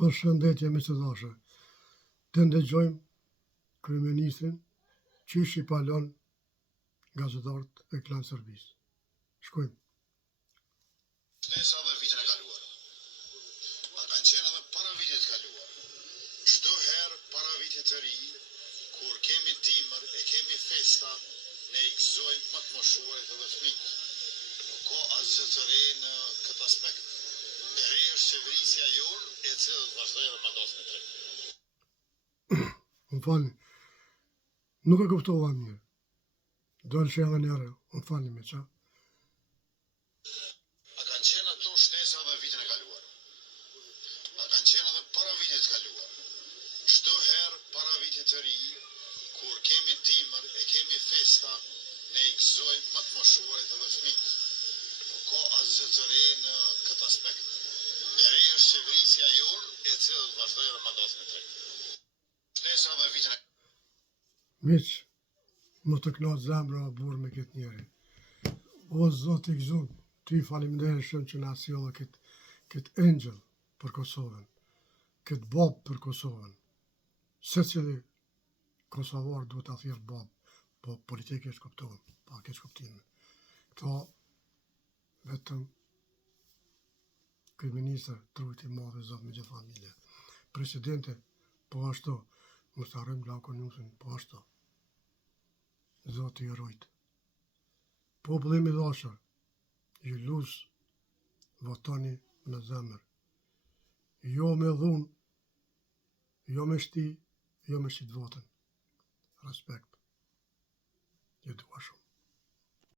Përshëndetje me të dashur. Të ndëgjojmë kryeministrin qysh i palon gazetarët e Klan Serbisë. Shkojmë. Shtesa dhe vitin e kaluar. A kanë qenë edhe para vitit kaluar. Çdo herë para vitit të ri, kur kemi dimër e kemi festa, ne i gëzojmë më të moshuarit edhe fëmijët. Nuk ka asgjë të re në këtë aspekt. E re është qeverisja jonë, e cila do të vazhdojë edhe mandatin e tretë. Më falni, nuk e kuptova mirë. Do të edhe njëherë, më falni me qa. A kanë qenë ato shtesa dhe vitin e kaluar. A kanë qenë edhe para vitit të kaluar. Çdo herë para vitit të ri, kur kemi dimër e kemi festa, ne i gëzojmë më të moshuarit edhe fëmijët. Nuk ka asgjë të re në këtë aspekt. E re është qeverisja jonë, e cila do të vazhdojë edhe mandatin e tretë. Shtesa dhe vitin e Miq, më të knaqë zemra o burë me këtë njeri. O Zot i gëzon, ty faleminderishëm që na sjellë këtë angel për Kosovën, këtë bab për Kosovën. Secili kosovar duhet ta thirr bab, po politikisht kuptohen, pa keq kuptimin. Këto vetëm kryeministër trujti i madh i Zot me gjithë familje. Presidente, po ashtu, mos harrojmë Glauko Newsin, po ashtu. Zoti i rujt. Populli i dashur, ju lus, votoni në zemër. Jo me dhun, jo me shti, jo me shit votën. Respekt. Ju dua shumë.